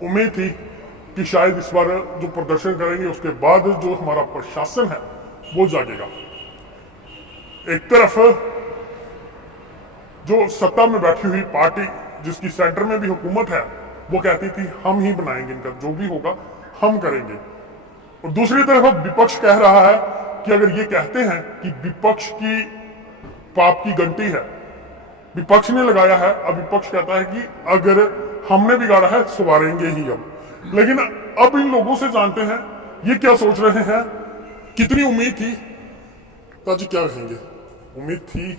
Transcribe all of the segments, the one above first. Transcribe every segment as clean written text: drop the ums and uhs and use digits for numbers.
उम्मीद थी कि शायद इस बार जो प्रदर्शन करेंगे उसके बाद जो हमारा प्रशासन है वो जागेगा। एक तरफ जो सत्ता में बैठी हुई पार्टी जिसकी सेंटर में भी हुकूमत है वो कहती थी हम ही बनाएंगे, इनका जो भी होगा हम करेंगे, और दूसरी तरफ अब विपक्ष कह रहा है कि अगर ये कहते हैं कि विपक्ष की पाप की घंटी है, विपक्ष ने लगाया है, अब विपक्ष कहता है कि अगर हमने बिगाड़ा है सवारेंगे ही हम। लेकिन अब इन लोगों से जानते हैं ये क्या सोच रहे हैं, कितनी उम्मीद थी, ताजी क्या कहेंगे। उम्मीद थी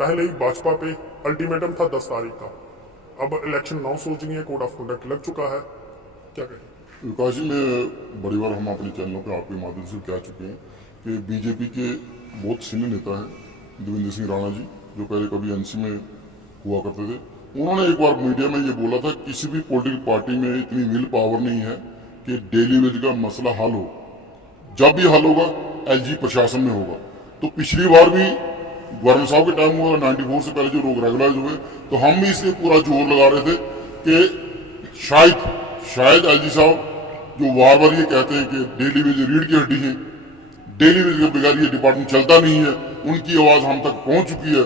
पहले ही भाजपा पे, अल्टीमेटम था 10 तारीख का, अब इलेक्शन 9 सोच रही है, कोड ऑफ कंडक्ट लग चुका है, क्या कहें। विकास जी, में बड़ी बार हम अपने चैनलों पे आपके माध्यम से कह चुके हैं कि बीजेपी के बहुत सीनियर नेता हैं देवेंद्र सिंह राणा जी, जो पहले कभी एनसी में हुआ करते थे। उन्होंने एक बार मीडिया में ये बोला था किसी भी पॉलिटिकल पार्टी में इतनी विल पावर नहीं है कि डेली वेज का मसला हल हो, जब भी हल होगा एलजी प्रशासन में होगा। तो पिछली बार भी गवर्नर साहब के टाइम हुआ 94 से पहले जो लोग रेगुलराइज हुए, तो हम भी इसलिए पूरा जोर लगा रहे थे कि शायद एलजी साहब जो बार बार ये कहते हैं कि डेली वेज रीढ़ की हड्डी है, डेली वेज के बगैर ये डिपार्टमेंट चलता नहीं है, उनकी आवाज हम तक पहुंच चुकी है।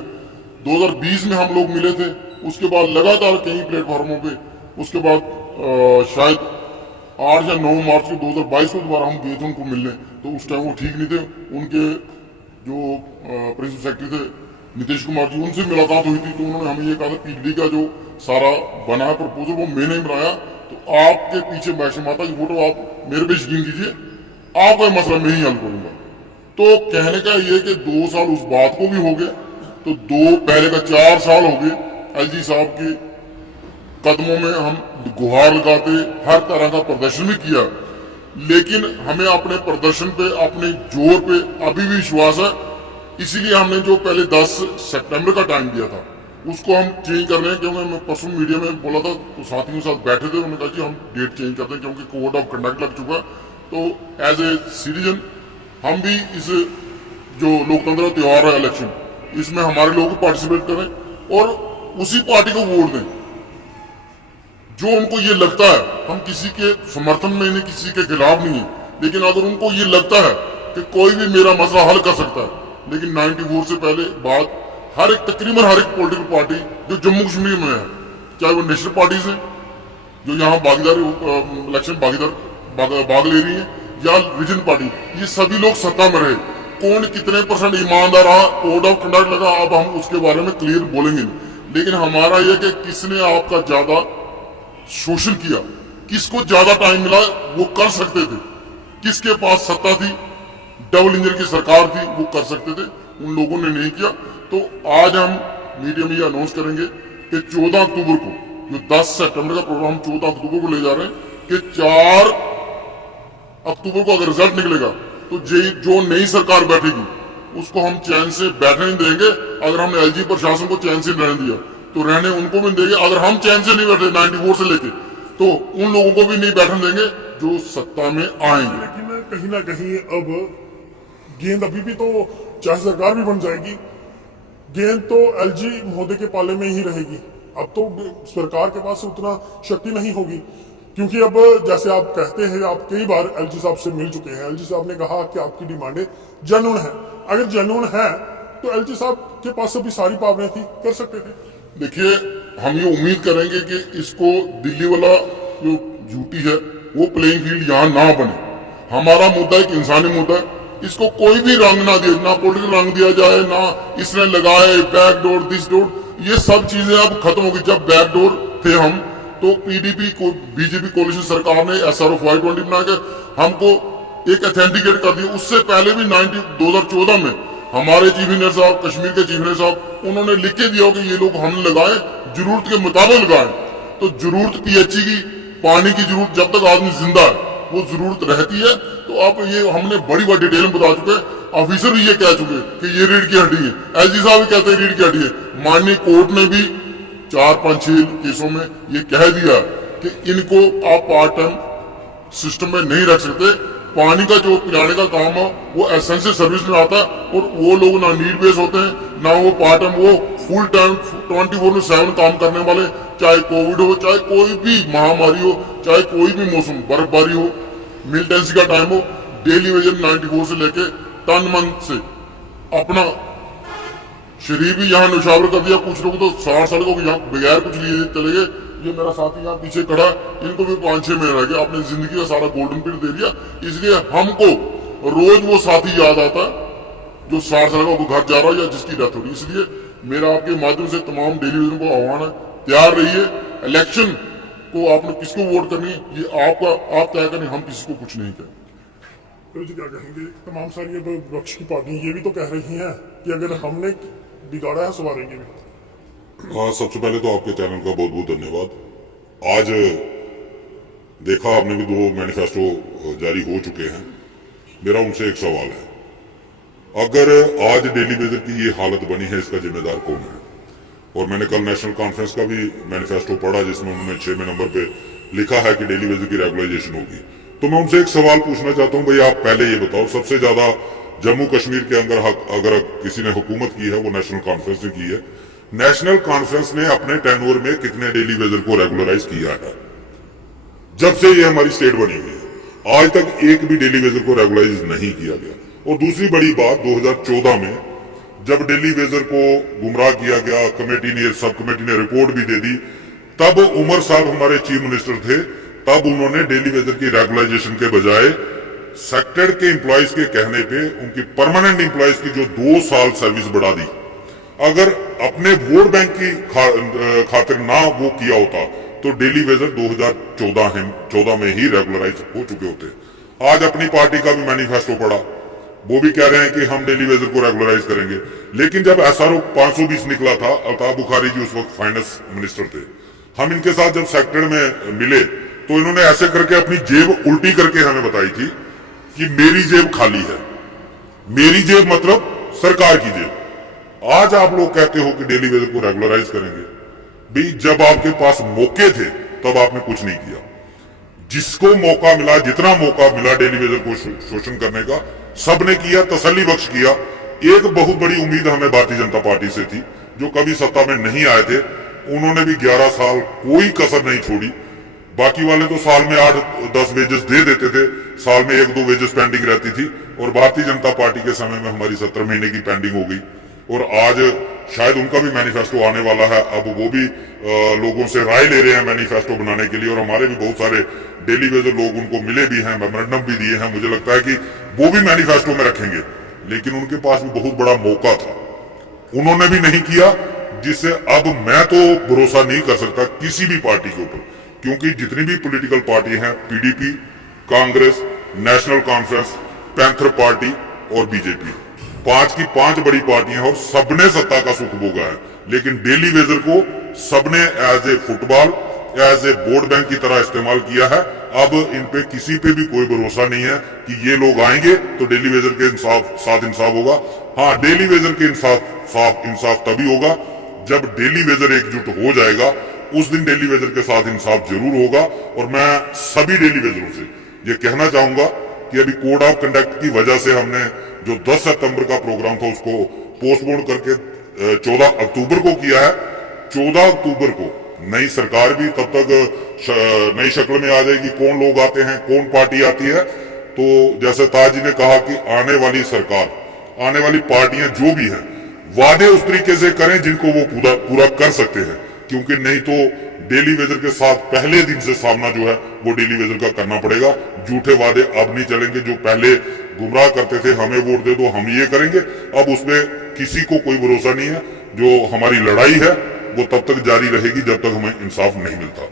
2020 में हम लोग मिले थे, उसके बाद लगातार कई प्लेटफॉर्मों पे, उसके बाद शायद 8 या 9 मार्च के 2022 को दोबारा हम गए थे उनको मिलने, तो उस टाइम वो ठीक नहीं थे। उनके जो प्रिंसिपल सेक्रेटरी थे नीतीश कुमार जी, उनसे मुलाकात हुई थी, तो उन्होंने हमें ये कहा था पीडीडी का जो सारा बना है प्रपोजल वो मैंने ही बनाया, तो आपके पीछे वैष्णो माता की फोटो आप मेरे पे यकीन कीजिए, आपका मसला मैं ही हल करूंगा। तो कहने का ये कि 2 साल उस बात को भी हो गए, तो पहले का 4 साल हो गए एलजी साहब के कदमों में हम गुहार लगाते, हर तरह का प्रदर्शन भी किया, लेकिन हमें अपने प्रदर्शन पे, अपने जोर पे अभी भी विश्वास है। इसीलिए हमने जो पहले 10 सितंबर का टाइम दिया था उसको हम चेंज कर रहे हैं, क्योंकि मैं परसों मीडिया में बोला था तो साथियों के साथ बैठे थे, उन्होंने कहा कि हम डेट चेंज करते हैं क्योंकि कोड ऑफ कंडक्ट लग चुका। तो एज ए सिटीजन हम भी इस जो लोकतंत्र त्यौहार है इलेक्शन, इसमें हमारे लोग पार्टिसिपेट करें और उसी पार्टी को वोट दें जो उनको ये लगता है। हम किसी के समर्थन में नहीं, किसी के खिलाफ नहीं है, लेकिन अगर उनको ये लगता है कि कोई भी मेरा मसला हल कर सकता है, लेकिन 94 से पहले बाद तकरीबन हर एक पॉलिटिकल पार्टी जो जम्मू कश्मीर में है, चाहे वो नेशनल पार्टीज है जो यहाँ इलेक्शन भाग ले रही है, या रीजनल पार्टी, ये सभी लोग सत्ता में रहे, कौन कितने % ईमानदार रहा, कोड ऑफ कंडक्ट लगा, अब हम उसके बारे में क्लियर बोलेंगे नहीं। लेकिन हमारा यह कि किसने आपका ज्यादा शोषण किया, किसको ज्यादा टाइम मिला वो कर सकते थे, किसके पास सत्ता थी, डबल इंजन की सरकार थी, वो कर सकते थे, उन लोगों ने नहीं किया। तो आज हम मीडिया में ये अनाउंस करेंगे कि 14 अक्टूबर को, जो 10 सितंबर का प्रोग्राम 14 अक्टूबर को ले जा रहे हैं, कि 4 अक्टूबर को अगर रिजल्ट निकलेगा तो जो नई सरकार बैठेगी उसको हम चैन से बैठने नहीं देंगे। अगर हमने एलजी प्रशासन को चैन से रहने दिया तो रहने उनको भी देंगे, अगर हम चैन से नहीं बैठे 94 से लेके, तो उन लोगों को भी नहीं बैठने देंगे जो सत्ता में आएंगे। लेकिन कहीं ना कहीं अब गेंद अभी भी, तो चाहे सरकार भी बन जाएगी, गेंद तो एलजी महोदय के पाले में ही रहेगी। अब तो सरकार के पास उतना शक्ति नहीं होगी, क्योंकि अब जैसे आप कहते हैं, आप कई बार एलजी साहब से मिल चुके हैं, एलजी साहब ने कहा कि आपकी डिमांडें जेन्युइन है। अगर जेन्युइन है तो एलजी साहब के पास अभी सारी पावरें थी, कर सकते थे। देखिए, हम ये उम्मीद करेंगे कि इसको दिल्ली वाला जो ड्यूटी है वो प्लेइंग फील्ड यहाँ ना बने। हमारा मुद्दा एक इंसानी मुद्दा है, इसको कोई भी रंग ना दिया, ना पॉलिटिकल रंग दिया जाए, ना इसने लगाए बैकडोर, दिस डोर, ये सब चीजें अब खत्म हो गई। जब बैकडोर थे हम, तो पीडीपी को बीजेपी कोalition सरकार ने SRO 520 बना के हमको एक ऑथेंटिकेट कर दिया। उससे पहले भी 2014 में हमारे चीफ इंजीनियर साहब, कश्मीर के चीफ इंजीनियर साहब, उन्होंने लिख के दिया कि ये लोग हमने लगाए, जरूरत के मुताबिक लगाए। तो जरूरत पीएचई की, पानी की जरूरत जब तक आदमी जिंदा है वो जरूरत रहती है। तो आप ये हमने बड़ी डिटेल में बता चुके हैं, ऑफिसर भी ये कह चुके कि ये रीढ़ की हड्डी है, एलजी साहब भी कहते हैं रीढ़ की हड्डी है। माननीय कोर्ट ने भी 4-5-6 केसों में ये कह दिया कि इनको आप पार्ट टाइम सिस्टम में नहीं रख सकते। पानी का जो पिलाने का काम है वो एसेंशियल सर्विस में आता है, और वो लोग ना नीड बेस होते हैं, ना वो पार्ट टाइम, वो फुल टाइम 24/7 काम करने वाले, चाहे कोविड हो, चाहे कोई भी महामारी हो, चाहे कोई भी मौसम, बर्फबारी हो, मिलिटेंसी का टाइम हो, डेली वेजर 94 से लेके टन मंथ से अपना शरीर भी यहाँ नौशावर कर दिया। कुछ लोग तो 60 साल को यहाँ बगैर कुछ लिए चले गए। ये मेरा साथी यहाँ पीछे खड़ा, इनको भी 5-6 महीने रह गए, अपनी जिंदगी का सारा गोल्डन पीरियड दे दिया। इसलिए हमको रोज वो साथी याद आता है जो 60 साल का वो घर जा रहा है या जिसकी डेथ हो रही है। इसलिए मेरा आपके माध्यम से तमाम डेली वेजर को आह्वान है, तैयार रहिए। इलेक्शन को आपने किसको वोट करनी ये आपका, आप तय करें, हम किसी को कुछ नहीं कहें। तो जी क्या कहेंगे, तमाम सारी अब विपक्ष की पार्टियां ये भी तो कह रही हैं कि अगर हमने बिगाड़ा है सवारेंगे भी। हाँ, सबसे पहले तो आपके चैनल का बहुत बहुत धन्यवाद। आज देखा आपने भी 2 मैनिफेस्टो जारी हो चुके हैं। मेरा उनसे एक सवाल है, अगर आज डेली वेजर की ये हालत बनी है, इसका जिम्मेदार कौन है? और मैंने कल नेशनल कॉन्फ्रेंस का भी मैनिफेस्टो पढ़ा जिसमें उन्होंने 6वें नंबर पे लिखा है कि डेली वेजर की रेगुलाइजेशन होगी। तो मैं उनसे एक सवाल पूछना चाहता हूँ, भाई आप पहले ये बताओ, सबसे ज्यादा जम्मू कश्मीर के अंदर अगर किसी ने हुकूमत की है वो नेशनल कॉन्फ्रेंस ने की है। नेशनल कॉन्फ्रेंस ने अपने टेन्योर में कितने डेली वेजर को रेगुलराइज किया है? जब से ये हमारी स्टेट बनी हुई है आज तक एक भी डेली वेजर को रेगुलराइज नहीं किया गया। और दूसरी बड़ी बात, 2014 में जब डेली वेजर को गुमराह किया गया, सब कमेटी ने रिपोर्ट भी दे दी, तब उमर साहब हमारे चीफ मिनिस्टर थे, तब उन्होंने डेली वेजर की रेगुलाइजेशन के बजाय सेक्टर के एम्प्लॉइज के कहने पे उनकी परमानेंट एम्प्लॉइज की जो 2 साल सर्विस बढ़ा दी। अगर अपने वोट बैंक की खातिर ना वो किया होता तो डेली वेजर 2014 में ही रेगुलराइज हो चुके होते। आज अपनी पार्टी का भी मैनिफेस्टो पढ़ा, वो भी कह रहे हैं कि हम डेली वेजर को रेगुलराइज करेंगे। लेकिन जब SRO 520 निकला था, अल्ताफ बुखारी जी उस वक्त फाइनेंस मिनिस्टर थे, हम इनके साथ जब सेक्टर में मिले तो इन्होंने ऐसे करके अपनी जेब उल्टी करके हमें बताई थी कि मेरी जेब खाली है। मेरी जेब मतलब सरकार की जेब। आज आप लोग कहते हो कि डेली वेजर को रेगुलराइज करेंगे। भाई जब आपके पास मौके थे तब आपने कुछ नहीं किया। जिसको मौका मिला, जितना मौका मिला डेली वेजर को शोषण करने का, सबने किया, तसल्ली बख्श किया। एक बहुत बड़ी उम्मीद हमें भारतीय जनता पार्टी से थी, जो कभी सत्ता में नहीं आए थे। उन्होंने भी 11 साल कोई कसर नहीं छोड़ी। बाकी वाले तो साल में 8-10 वेजेस दे देते थे, साल में 1-2 वेजेस पेंडिंग रहती थी। और भारतीय जनता पार्टी के समय में हमारी 17 महीने की पेंडिंग हो गई। और आज शायद उनका भी मैनिफेस्टो आने वाला है। अब वो भी लोगों से राय ले रहे हैं मैनिफेस्टो बनाने के लिए। और हमारे भी बहुत सारे डेली वेजर लोग उनको मिले भी हैं, मेमोरेंडम भी दिए हैं। मुझे लगता है कि वो भी मैनिफेस्टो में रखेंगे। लेकिन उनके पास भी बहुत बड़ा मौका था, उन्होंने भी नहीं किया, जिससे अब मैं तो भरोसा नहीं कर सकता किसी भी पार्टी के ऊपर। क्योंकि जितनी भी पॉलिटिकल पार्टी हैं, PDP, Congress, national conference, panther party और बीजेपी, 5 की 5 बड़ी पार्टियां और सबने सत्ता का सुख भोगा है। लेकिन डेली वेजर को सबने as a football, as a vote bank की तरह इस्तेमाल किया है। अब इन पे किसी पे भी कोई भरोसा नहीं है कि ये लोग आएंगे तो डेली वेजर के साथ इंसाफ होगा। हाँ, डेली वेजर के इंसाफ तभी होगा जब डेली वेजर एकजुट हो जाएगा। उस दिन डेली वेजर के साथ इंसाफ जरूर होगा। और मैं सभी डेली वेजरों से ये कहना चाहूंगा कि अभी कोड ऑफ कंडक्ट की वजह से हमने जो 10 सितंबर का प्रोग्राम था उसको पोस्टपोन करके 14 अक्टूबर को किया है। 14 अक्टूबर को नई सरकार भी तब तक नई शक्ल में आ जाएगी। कौन लोग आते हैं, कौन पार्टी आती है, तो जैसे ताज जी ने कहा कि आने वाली सरकार, आने वाली पार्टियां जो भी हैं, वादे उस तरीके से करें जिनको वो पूरा कर सकते हैं। क्योंकि नहीं तो डेली वेजर के साथ पहले दिन से सामना जो है वो डेली वेजर का करना पड़ेगा। झूठे वादे अब नहीं चलेंगे। जो पहले गुमराह करते थे, हमें वोट दे दो, हम ये करेंगे, अब उसमें किसी को कोई भरोसा नहीं है। जो हमारी लड़ाई है वो तब तक जारी रहेगी जब तक हमें इंसाफ नहीं मिलता।